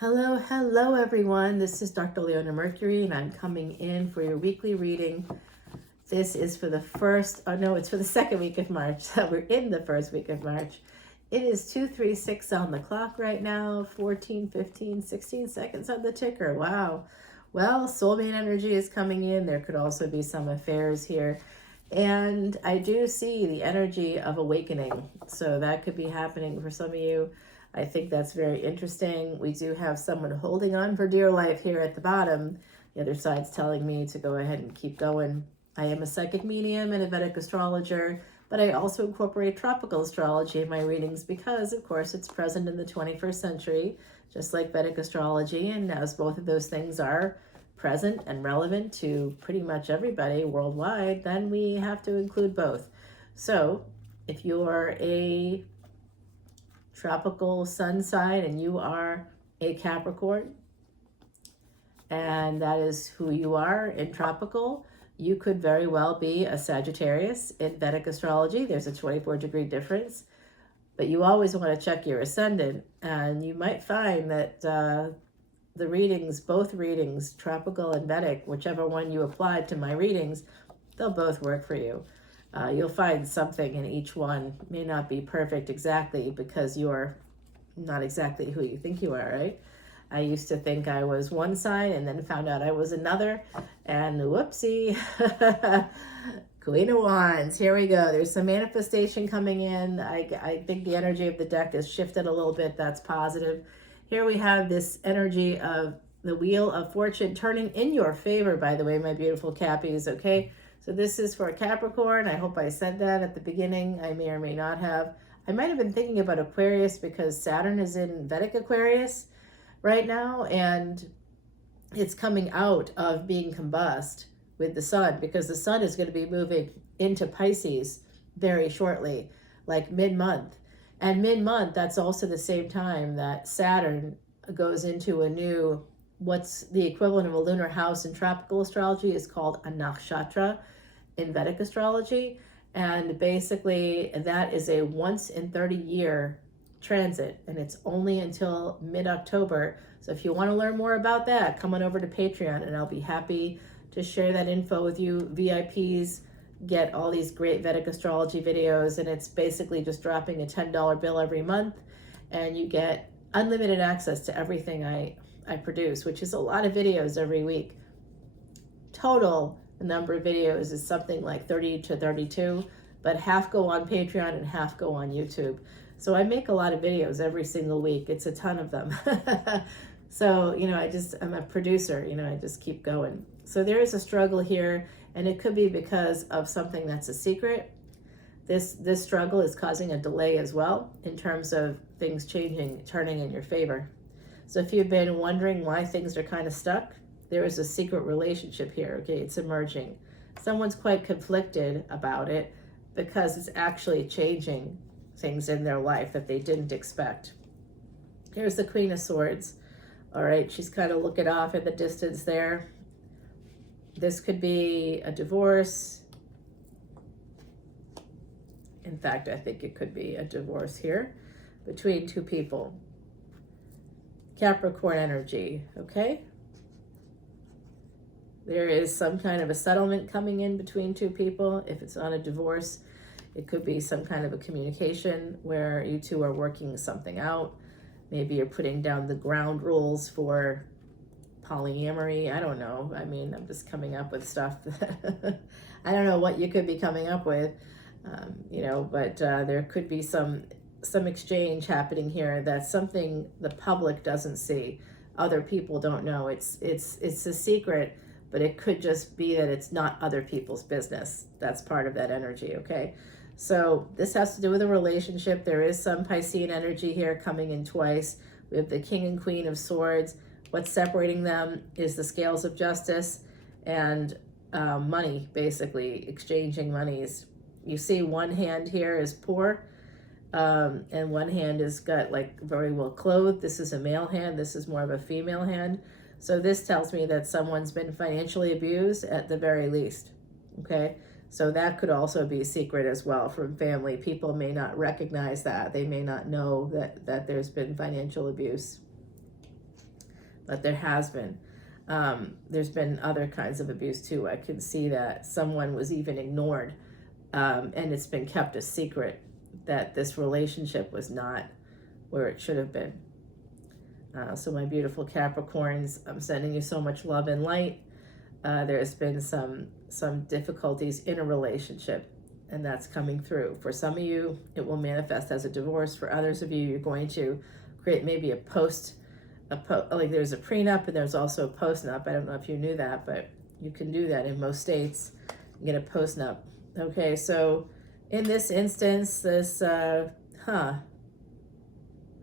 Hello, hello everyone. This is Dr. Leona Mercury and I'm coming in for your weekly reading. This is for the it's for the second week of March. So we're in the first week of March. It is 2:36 on the clock right now, 14, 15, 16 seconds on the ticker. Wow. Well, soulmate energy is coming in. There could also be some affairs here. And I do see the energy of awakening. So that could be happening for some of you. I think that's very interesting. We do have someone holding on for dear life here at the bottom. The other side's telling me to go ahead and keep going. I am a psychic medium and a Vedic astrologer, but I also incorporate tropical astrology in my readings because, of course, it's present in the 21st century, just like Vedic astrology. And as both of those things are present and relevant to pretty much everybody worldwide, then we have to include both. So if you're a tropical sun sign and you are a Capricorn, and that is who you are in tropical, you could very well be a Sagittarius in Vedic astrology. There's a 24-degree difference, but you always want to check your ascendant, and you might find that the readings, both readings, tropical and Vedic, whichever one you applied to my readings, they'll both work for you. You'll find something in each one. May not be perfect exactly because you're not exactly who you think you are, right? I used to think I was one sign and then found out I was another, and whoopsie. Queen of Wands, here we go. There's some manifestation coming in. I think the energy of the deck has shifted a little bit. That's positive. Here we have this energy of the Wheel of Fortune turning in your favor, by the way, my beautiful Cappies, okay? So this is for Capricorn. I hope I said that at the beginning. I may or may not have. I might have been thinking about Aquarius because Saturn is in Vedic Aquarius right now, and it's coming out of being combust with the sun because the sun is going to be moving into Pisces very shortly, like mid-month. And mid-month, that's also the same time that Saturn goes into a new, what's the equivalent of a lunar house in tropical astrology is called a nakshatra in Vedic astrology. And basically that is a once in 30 year transit, and it's only until mid-October. So if you want to learn more about that, come on over to Patreon and I'll be happy to share that info with you. VIPs get all these great Vedic astrology videos, and it's basically just dropping a $10 bill every month, and you get unlimited access to everything I produce, which is a lot of videos every week. Total the number of videos is something like 30 to 32, but half go on Patreon and half go on YouTube. So I make a lot of videos every single week. It's a ton of them. So, I'm a producer, I just keep going. So there is a struggle here, and it could be because of something that's a secret. This struggle is causing a delay as well in terms of things changing, turning in your favor. So if you've been wondering why things are kind of stuck, there is a secret relationship here, okay? It's emerging. Someone's quite conflicted about it because it's actually changing things in their life that they didn't expect. Here's the Queen of Swords. All right, she's kind of looking off in the distance there. This could be a divorce. In fact, I think it could be a divorce here between two people. Capricorn energy, okay? There is some kind of a settlement coming in between two people. If it's not a divorce, it could be some kind of a communication where you two are working something out. Maybe you're putting down the ground rules for polyamory. I don't know. I mean, I'm just coming up with stuff. I don't know what you could be coming up with, but there could be some exchange happening here. That's something the public doesn't see. Other people don't know. It's a secret, but it could just be that it's not other people's business. That's part of that energy, okay? So this has to do with a relationship. There is some Piscean energy here coming in twice. We have the King and Queen of Swords. What's separating them is the scales of justice and money, basically, exchanging monies. You see one hand here is poor, and one hand is got like very well clothed. This is a male hand. This is more of a female hand. So this tells me that someone's been financially abused at the very least, okay? So that could also be a secret as well from family. People may not recognize that. They may not know that there's been financial abuse. but there has been. There's been other kinds of abuse too. I can see that someone was even ignored, and it's been kept a secret that this relationship was not where it should have been. So my beautiful Capricorns, I'm sending you so much love and light. There's been some difficulties in a relationship, and that's coming through. For some of you, it will manifest as a divorce. For others of you, you're going to create maybe like there's a prenup and there's also a postnup. I don't know if you knew that, but you can do that in most states. You get a postnup. Okay, so in this instance, this,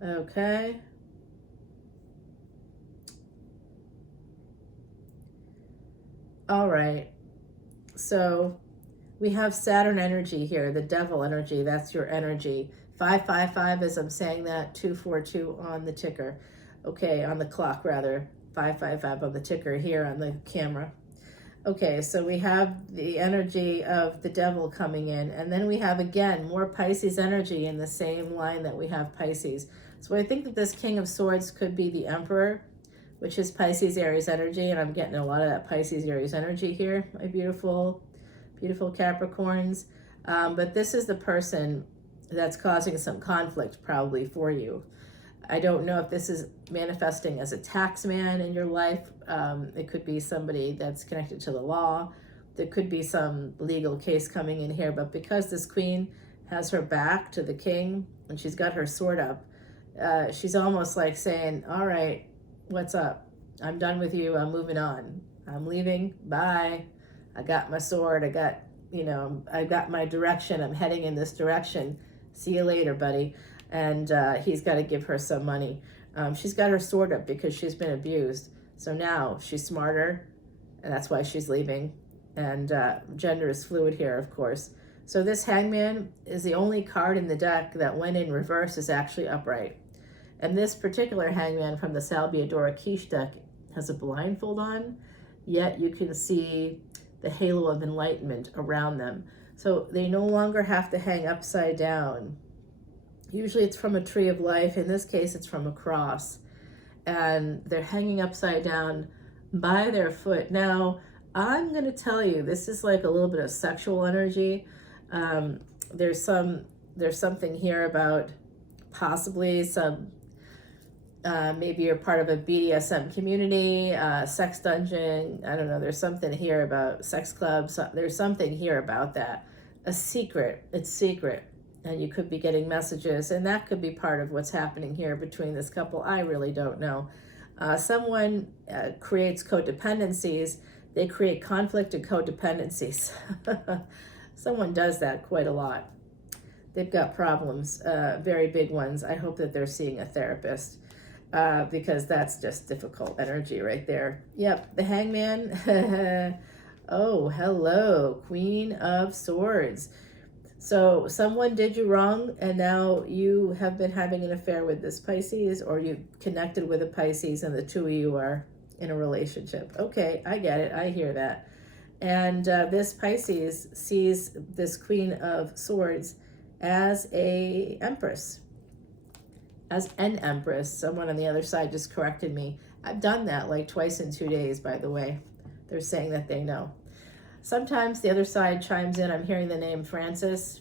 okay. All right, so we have Saturn energy here, the devil energy. That's your energy. 555, as I'm saying that, 242 on the ticker. Okay, on the clock rather. 555 on the ticker here on the camera. Okay, so we have the energy of the devil coming in, and then we have, again, more Pisces energy in the same line that we have Pisces. So I think that this King of Swords could be the Emperor, which is Pisces Aries energy, and I'm getting a lot of that Pisces Aries energy here, my beautiful, beautiful Capricorns. But this is the person that's causing some conflict probably for you. I don't know if this is manifesting as a tax man in your life. It could be somebody that's connected to the law. There could be some legal case coming in here, but because this queen has her back to the king and she's got her sword up, she's almost like saying, all right, what's up? I'm done with you. I'm moving on. I'm leaving. Bye. I got my sword. I got my direction. I'm heading in this direction. See you later, buddy. And he's got to give her some money. She's got her sword up because she's been abused. So now she's smarter, and that's why she's leaving. And gender is fluid here, of course. So this Hangman is the only card in the deck that, when in reverse, is actually upright. And this particular Hangman from the Salviador Quiche deck has a blindfold on, yet you can see the halo of enlightenment around them. So they no longer have to hang upside down. Usually it's from a tree of life. In this case, it's from a cross. And they're hanging upside down by their foot. Now, I'm going to tell you, this is like a little bit of sexual energy. There's something here about possibly some, maybe you're part of a BDSM community, sex dungeon. I don't know. There's something here about sex clubs. There's something here about that. A secret. It's secret. And you could be getting messages, and that could be part of what's happening here between this couple. I really don't know. Someone creates codependencies. They create conflict and codependencies. Someone does that quite a lot. They've got problems, very big ones. I hope that they're seeing a therapist because that's just difficult energy right there. Yep, the Hangman. Oh, hello, Queen of Swords. So someone did you wrong, and now you have been having an affair with this Pisces, or you connected with a Pisces, and the two of you are in a relationship. Okay, I get it. I hear that. And this Pisces sees this Queen of Swords as a Empress, as an Empress. Someone on the other side just corrected me. I've done that like twice in 2 days, by the way. They're saying that they know. Sometimes the other side chimes in. I'm hearing the name Francis.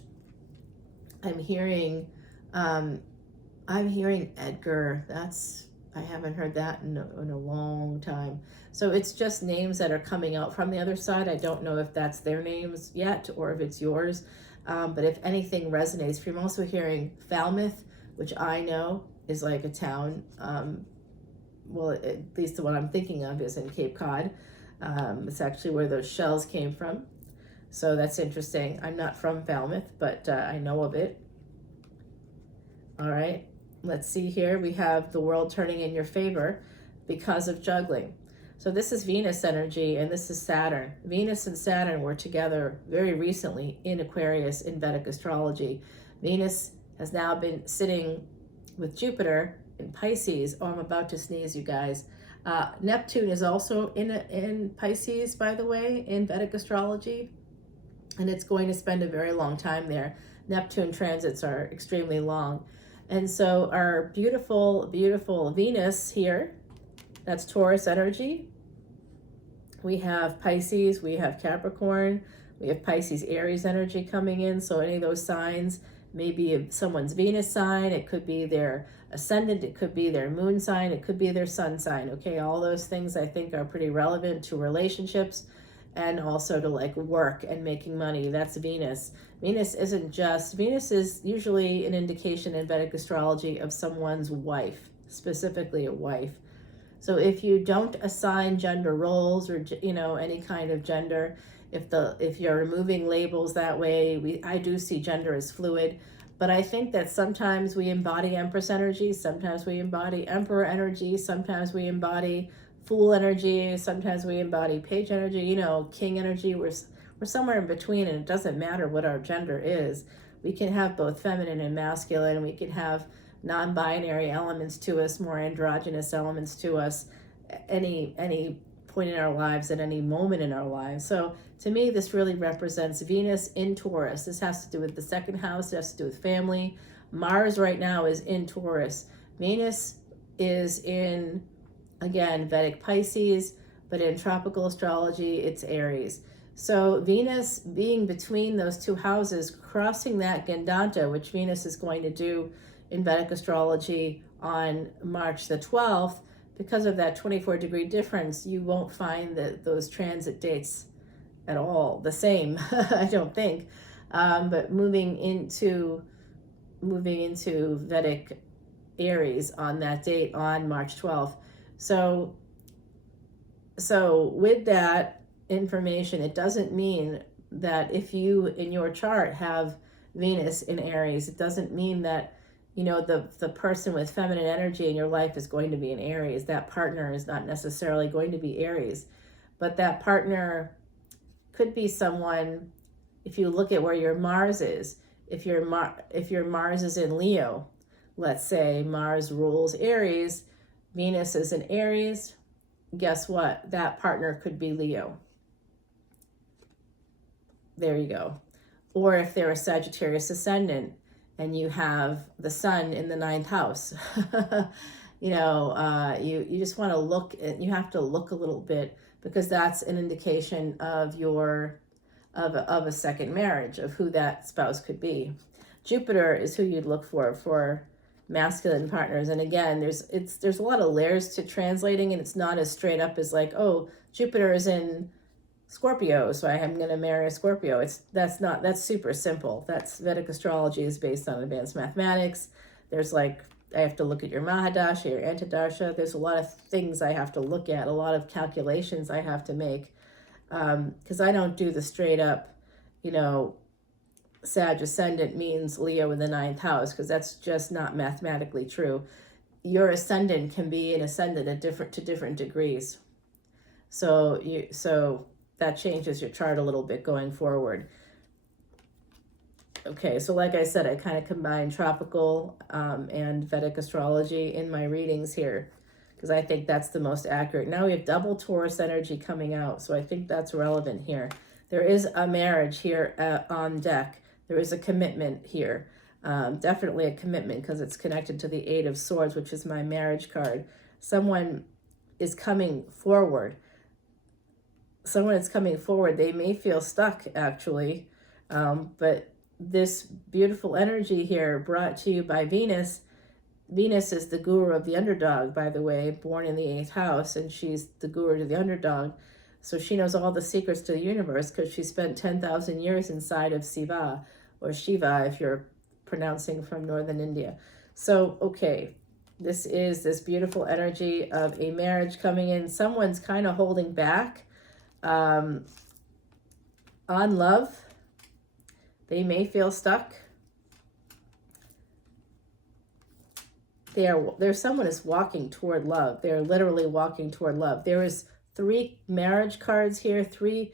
I'm hearing Edgar. I haven't heard that in a long time. So it's just names that are coming out from the other side. I don't know if that's their names yet or if it's yours. But if anything resonates for you, I'm also hearing Falmouth, which I know is like a town. Well, at least the one I'm thinking of is in Cape Cod. It's actually where those shells came from. So that's interesting. I'm not from Falmouth, but I know of it. All right, let's see here. We have the world turning in your favor because of juggling. So this is Venus energy, and this is Saturn. Venus and Saturn were together very recently in Aquarius in Vedic astrology. Venus has now been sitting with Jupiter in Pisces. Oh, I'm about to sneeze, you guys. Neptune is also in Pisces, by the way, in Vedic astrology, and it's going to spend a very long time there. Neptune transits are extremely long. And so our beautiful, beautiful Venus here That's Taurus energy. We have Pisces, we have Capricorn, we have Pisces, Aries energy coming in. So any of those signs, maybe someone's Venus sign, it could be their ascendant, it could be their moon sign, it could be their sun sign. Okay, all those things I think are pretty relevant to relationships and also to like work and making money. That's Venus. Venus is usually an indication in Vedic astrology of someone's wife, specifically a wife. So if you don't assign gender roles or any kind of gender, if you're removing labels that way, I do see gender as fluid. But I think that sometimes we embody Empress energy, sometimes we embody Emperor energy, sometimes we embody Fool energy, sometimes we embody Page energy, King energy. We're somewhere in between, and it doesn't matter what our gender is. We can have both feminine and masculine. We can have non-binary elements to us, more androgynous elements to us, any point in our lives, at any moment in our lives. So to me, this really represents Venus in Taurus. This has to do with the second house. It has to do with family. Mars right now is in Taurus. Venus is in, again, Vedic Pisces, but in tropical astrology, it's Aries. So Venus being between those two houses, crossing that Gandanta, which Venus is going to do in Vedic astrology on March the 12th, because of that 24-degree difference, you won't find those transit dates at all the same, I don't think. But moving into Vedic Aries on that date on March 12th. So with that information, it doesn't mean that if you in your chart have Venus in Aries, it doesn't mean that the person with feminine energy in your life is going to be in Aries. That partner is not necessarily going to be Aries, but that partner could be someone. If you look at where your Mars is, if your Mars is in Leo, let's say Mars rules Aries, Venus is in Aries, guess what? That partner could be Leo. There you go. Or if they're a Sagittarius ascendant and you have the sun in the 9th house, you just want to look at, you have to look a little bit, because that's an indication of a second marriage, of who that spouse could be. Jupiter is who you'd look for masculine partners. And again, there's a lot of layers to translating, and it's not as straight up as like, oh, Jupiter is in Scorpio, so I'm going to marry a Scorpio. That's super simple. That's Vedic astrology is based on advanced mathematics. There's I have to look at your Mahadasha, your Antardasha. There's a lot of things I have to look at, a lot of calculations I have to make, because I don't do the straight up, Sag ascendant means Leo in the 9th house, because that's just not mathematically true. Your ascendant can be an ascendant to different degrees. So that changes your chart a little bit going forward. Okay, so like I said, I kind of combine tropical and Vedic astrology in my readings here, because I think that's the most accurate. Now we have double Taurus energy coming out, so I think that's relevant here. There is a marriage here on deck. There is a commitment here. Definitely a commitment, because it's connected to the 8 of Swords, which is my marriage card. Someone is coming forward. They may feel stuck, actually, but this beautiful energy here brought to you by Venus. Venus is the guru of the underdog, by the way, born in the 8th house, and she's the guru to the underdog. So she knows all the secrets to the universe, because she spent 10,000 years inside of Siva, or Shiva if you're pronouncing from northern India. So, okay, this is this beautiful energy of a marriage coming in. Someone's kind of holding back on love. They may feel stuck. There's someone is walking toward love. They're literally walking toward love. There is 3 marriage cards here, 3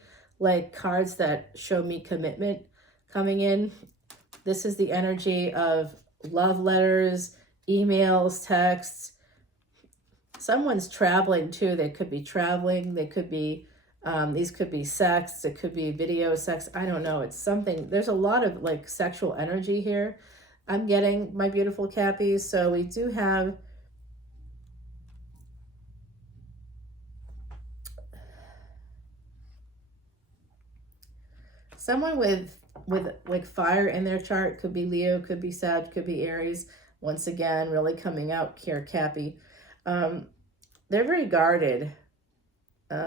cards that show me commitment coming in. This is the energy of love letters, emails, texts. Someone's traveling too. They could be traveling. They could be these could be sex, it could be video sex, I don't know, it's something. There's a lot of sexual energy here I'm getting, my beautiful Cappies. So we do have someone with like fire in their chart. Could be Leo, could be Sag, could be Aries. Once again, really coming out here, Cappy. They're very guarded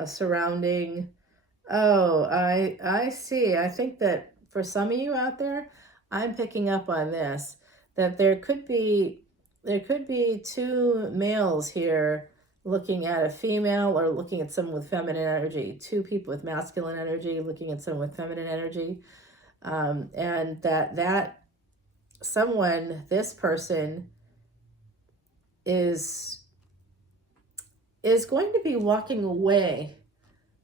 surrounding. Oh, I see. I think that for some of you out there, I'm picking up on this, that there could be two males here looking at a female, or looking at someone with feminine energy, two people with masculine energy looking at someone with feminine energy, and that someone, this person is going to be walking away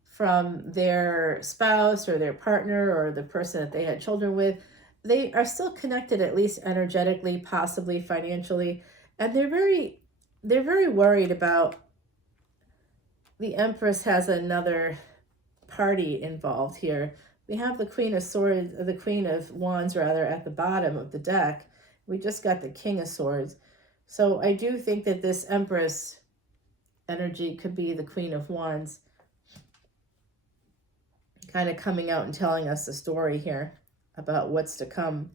from their spouse or their partner or the person that they had children with. They are still connected, at least energetically, possibly financially, and they're very worried about. The Empress has another party involved here. We have the Queen of Swords, the Queen of Wands rather, at the bottom of the deck. We just got the King of Swords. So I do think that this Empress energy could be the Queen of Wands, kind of coming out and telling us the story here about what's to come.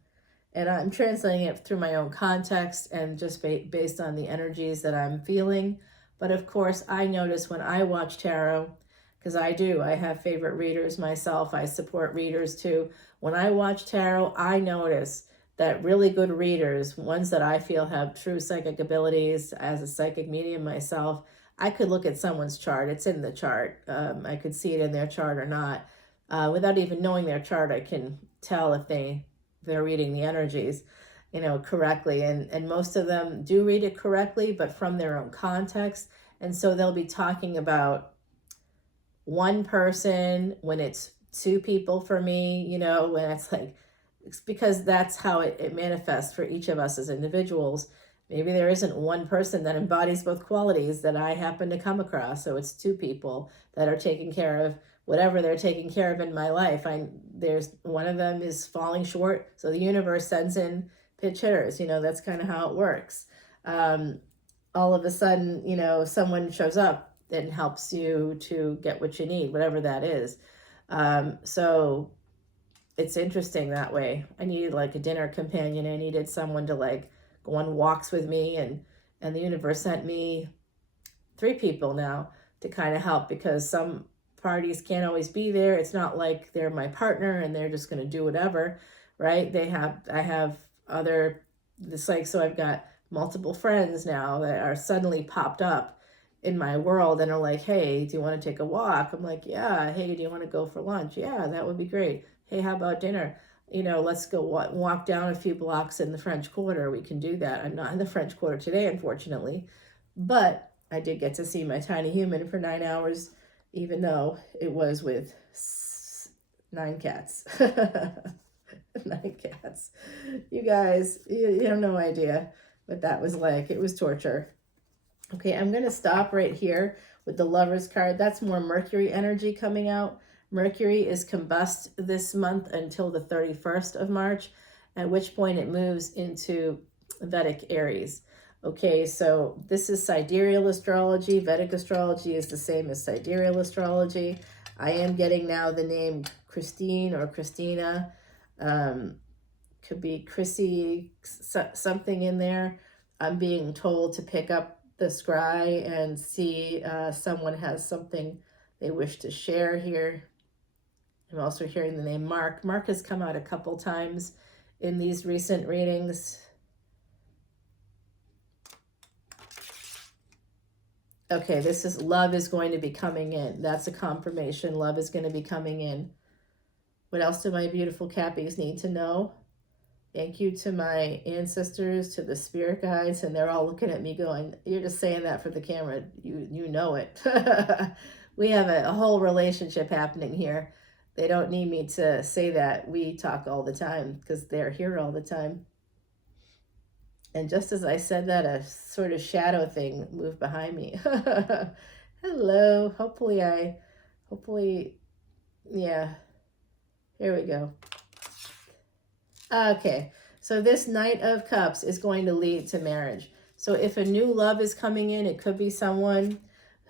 And I'm translating it through my own context and just based on the energies that I'm feeling. But of course, I notice when I watch tarot, because I have favorite readers myself. I support readers too. When I watch tarot, I notice that really good readers, ones that I feel have true psychic abilities, as a psychic medium myself, I could look at someone's chart. It's in the chart. I could see it in their chart or not. Without even knowing their chart, I can tell if they're reading the energies, correctly. And most of them do read it correctly, but from their own context. And so they'll be talking about one person when it's two people for me, when it's because that's how it manifests for each of us as individuals. Maybe there isn't one person that embodies both qualities that I happen to come across. So it's two people that are taking care of whatever they're taking care of in my life. There's one of them is falling short, so the universe sends in pitch hitters. That's kind of how it works. All of a sudden, someone shows up and helps you to get what you need, whatever that is. So it's interesting that way. I needed like a dinner companion. I needed someone to like go on walks with me, and the universe sent me 3 people now to kind of help, because some parties can't always be there. It's not like they're my partner and they're just going to do whatever, right? I have other, so I've got multiple friends now that are suddenly popped up in my world and are like, hey, do you want to take a walk? I'm like, yeah. Hey, do you want to go for lunch? Yeah, that would be great. Hey, how about dinner? Let's go walk down a few blocks in the French Quarter. We can do that. I'm not in the French Quarter today, unfortunately, but I did get to see my tiny human for 9 hours, even though it was with 9 cats. 9 cats. You guys, you have no idea what that was like. It was torture. Okay, I'm going to stop right here with the Lover's card. That's more Mercury energy coming out. Mercury is combust this month until the 31st of March, at which point it moves into Vedic Aries. Okay, so this is sidereal astrology. Vedic astrology is the same as sidereal astrology. I am getting now the name Christine or Christina. Could be Chrissy, something in there. I'm being told to pick up the scry and see someone has something they wish to share here. I'm also hearing the name Mark. Mark has come out a couple times in these recent readings. Okay, this is love is going to be coming in. That's a confirmation. Love is going to be coming in. What else do my beautiful Cappies need to know? Thank you to my ancestors, to the spirit guides, and they're all looking at me going, you're just saying that for the camera. You know it. We have a whole relationship happening here. They don't need me to say that. We talk all the time because they're here all the time. And just as I said that, a sort of shadow thing moved behind me. Hello. Hopefully, yeah. Here we go. Okay. So this Knight of Cups is going to lead to marriage. So if a new love is coming in, it could be someone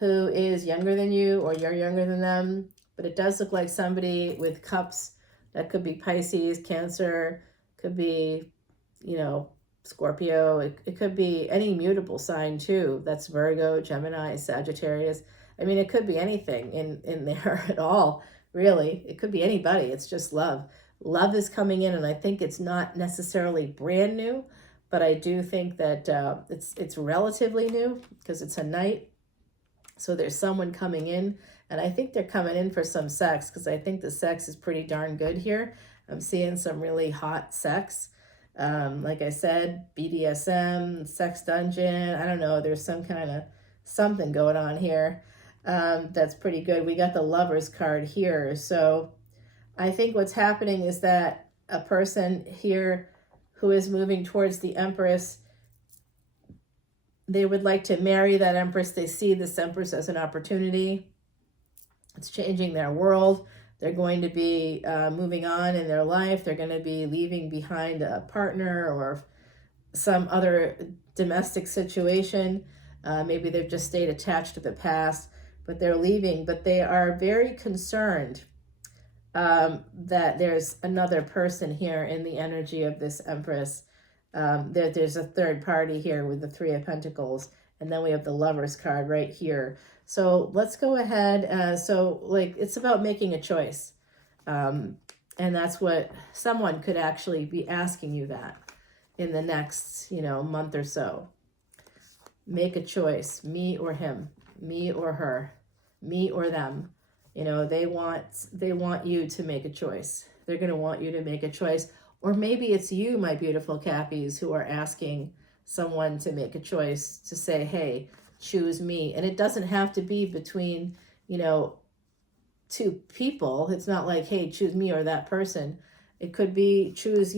who is younger than you or you're younger than them. But it does look like somebody with cups That could be Pisces, Cancer, could be, you know, Scorpio. It could be any mutable sign too. That's Virgo, Gemini, Sagittarius. I mean, it could be anything in there at all, really. It could be anybody. It's just love. Love is coming in, and I think it's not necessarily brand new, but I do think that it's relatively new because it's a night. So there's someone coming in, and I think they're coming in for some sex because I think the sex is pretty darn good here. I'm seeing some really hot sex. Like I said, BDSM, sex dungeon. I don't know. There's some kind of something going on here that's pretty good. We got the Lovers card here. So I think what's happening is that a person here who is moving towards the Empress, they would like to marry that Empress. They see this Empress as an opportunity. It's changing their world. They're going to be moving on in their life. They're going to be leaving behind a partner or some other domestic situation. Maybe they've just stayed attached to the past, but they're leaving. But they are very concerned that there's another person here in the energy of this Empress. There's a third party here with the Three of Pentacles, and then we have the Lovers card right here. So let's go ahead. So like it's about making a choice, and that's what someone could actually be asking you that in the next, month or so. Make a choice, me or him, me or her, me or them. They want you to make a choice. They're going to want you to make a choice. Or maybe it's you, my beautiful Cappies, who are asking someone to make a choice, to say, hey, choose me. And it doesn't have to be between, two people. It's not like, hey, choose me or that person. It could be choose,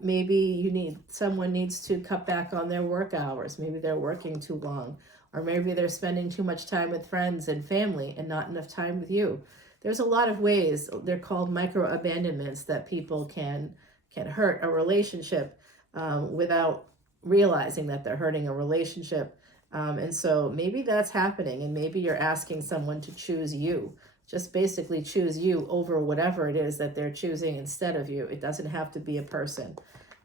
maybe someone needs to cut back on their work hours. Maybe they're working too long. Or maybe they're spending too much time with friends and family and not enough time with you. There's a lot of ways. They're called micro abandonments that people can hurt a relationship without realizing that they're hurting a relationship. And so maybe that's happening, and maybe you're asking someone to choose you. Just basically choose you over whatever it is that they're choosing instead of you. It doesn't have to be a person.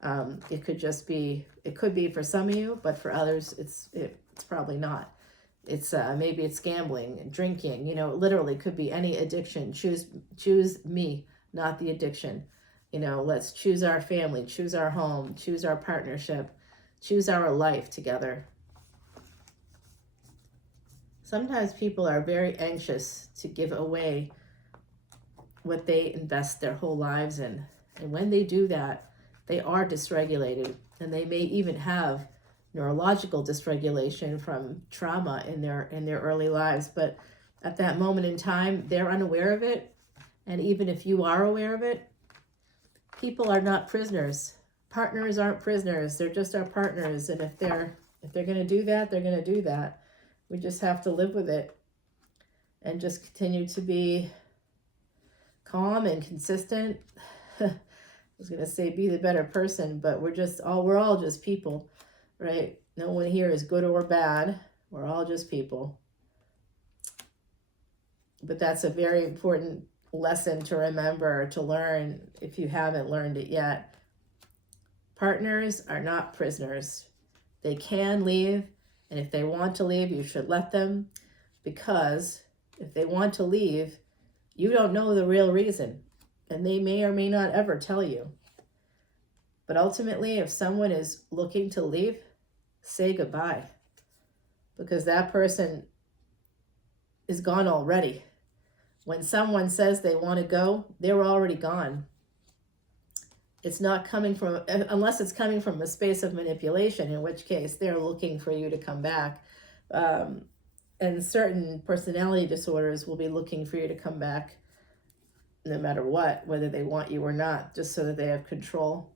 It could be for some of you, but for others, it's probably not. It's maybe it's gambling and drinking. It literally could be any addiction. Choose me, not the addiction. Let's choose our family, choose our home, choose our partnership, choose our life together. Sometimes people are very anxious to give away what they invest their whole lives in. And when they do that, they are dysregulated, and they may even have neurological dysregulation from trauma in their early lives. But at that moment in time, they're unaware of it. And even if you are aware of it, people are not prisoners. Partners aren't prisoners. They're just our partners. And if they're going to do that, they're going to do that. We just have to live with it and just continue to be calm and consistent. I was going to say be the better person, but we're all just people, right? No one here is good or bad. We're all just people. But that's a very important lesson to remember, to learn if you haven't learned it yet. Partners are not prisoners. They can leave, and if they want to leave, you should let them, because if they want to leave, you don't know the real reason, and they may or may not ever tell you. But ultimately, if someone is looking to leave, say goodbye, because that person is gone already. When someone says they want to go, they're already gone. It's not coming from, unless it's coming from a space of manipulation, in which case they're looking for you to come back. And certain personality disorders will be looking for you to come back no matter what, whether they want you or not, just so that they have control.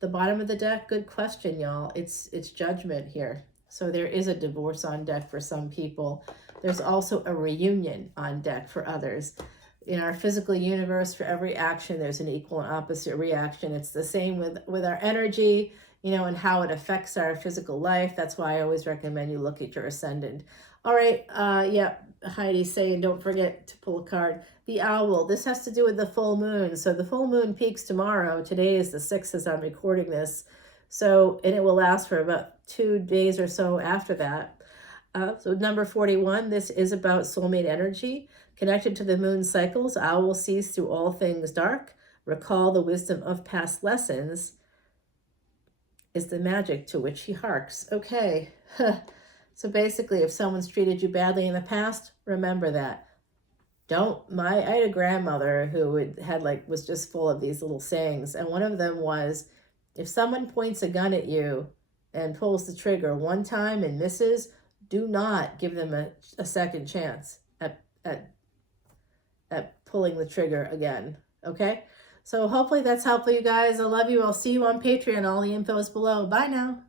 The bottom of the deck, good question, y'all. It's Judgment here. So there is a divorce on deck for some people. There's also a reunion on deck for others. In our physical universe, for every action, there's an equal and opposite reaction. It's the same with our energy, and how it affects our physical life. That's why I always recommend you look at your ascendant. All right, yeah, Heidi's saying don't forget to pull a card. The owl, this has to do with the full moon. So the full moon peaks tomorrow. Today is the 6th as I'm recording this. So, and it will last for about 2 days or so after that. So number 41, this is about soulmate energy. Connected to the moon cycles, owl sees through all things dark. Recall the wisdom of past lessons is the magic to which he harks. Okay. So basically, if someone's treated you badly in the past, remember that. I had a grandmother who was just full of these little sayings. And one of them was, if someone points a gun at you and pulls the trigger one time and misses, do not give them a second chance at pulling the trigger again. Okay? So hopefully that's helpful, you guys. I love you. I'll see you on Patreon. All the info is below. Bye now.